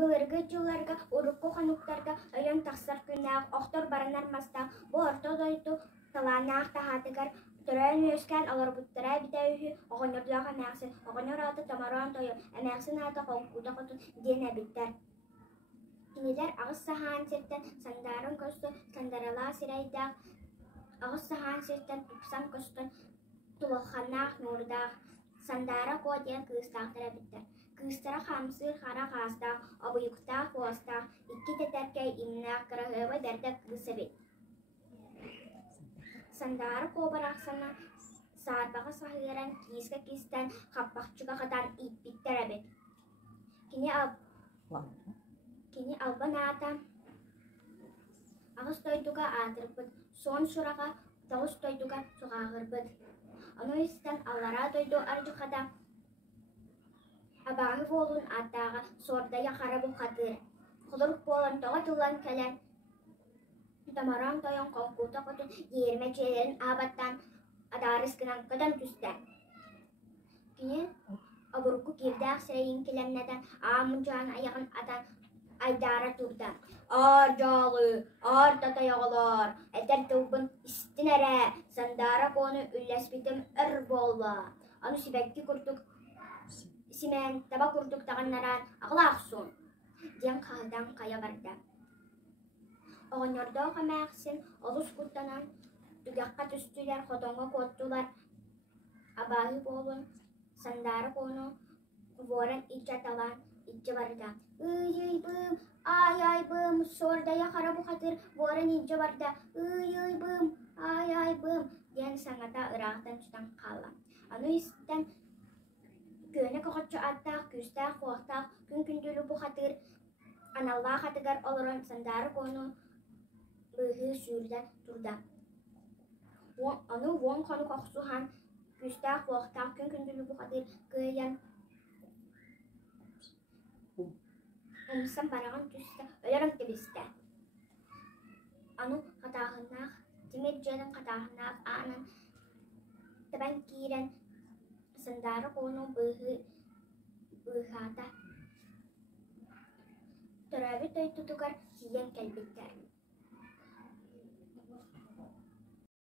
Былыргы жылларга, урукку хануктарга, айон тахсар күннәк, оқтор баранар мастақ, бу орто дойду таланақ тахатыгар, төрән өскән алар буттара битәүһү, оғонордуаға мәқсін, оғонор аты тамаран тойу, әмәқсін аты қонқуда қотын ден әбиттер. Кинелер ағыз сахан сеттен сандарын көстü, сандарала сирайдақ, ағыз сахан сеттен тупсан көстün, тулықханнақ нұрдақ, сандара коден кыстақтыр әбиттер. Кыстара хамсыр хара қастақ, абыйықтақ қостақ, икки тетәркәй имнақ қырағығы дәрдік кысы бет. Сандары қобарақсана сарбағы сағыран киіскі кистен қаппақчыға қадан иппиттер әбет. Кені албан ата ағыз тойдуға атырбыд, сон сұраға тауыз тойдуға сұғағырбыд. Оны істен аллара тойду аржықада абағы болуын аттаға сордая қара бұқатыр. Құлырық болан тоға тұлан кәлен тамаран тойын қонқута қотын ермәчелерін абаттан адарыскынан қыдан түстен. Кені абырқу кирдәқ сірейін келемнәден амын жан аяғын atan айдара турда. Ар жалы, ар татаяғылар, әтер тұлбын істін әрі, сандара коны үлләспетім үр болла. Аны сибәкки күрдік, симен таба күрдік тағаннаран ағылақ сон. Ден қалдан қая барды. Оғынырда қамақсын, олыс күттанан, түгіққа түстілер, қотонға көттілер. Абағы болын, сандары коны, ворын итчаталан, итчі барды. Ый-ый-бым, ай-ай-бым, сордая қара бұқатыр, ворын итчі барды. Ый-ый-бым, ай-ай-бым, ден саңата ырақтан түтен қалам. Аны істен көне қоқытшы аттақ, күстақ, қуақтақ, күн-күнділі бұқатыр, аналла қатығар олырын сандары коны, бұғы сүрді тұрда. Аны оң қаны қоқсуған күстақ, қуақтақ, күн-күнділі бұқатыр, көйен ұмысын бараған түсті өлерін кебісті. Аны қатағынақ, темет жедін қатағынақ анын табан кейрен сандары кону бұғата. Төрәбі той тұтығар киен кәлбеттер.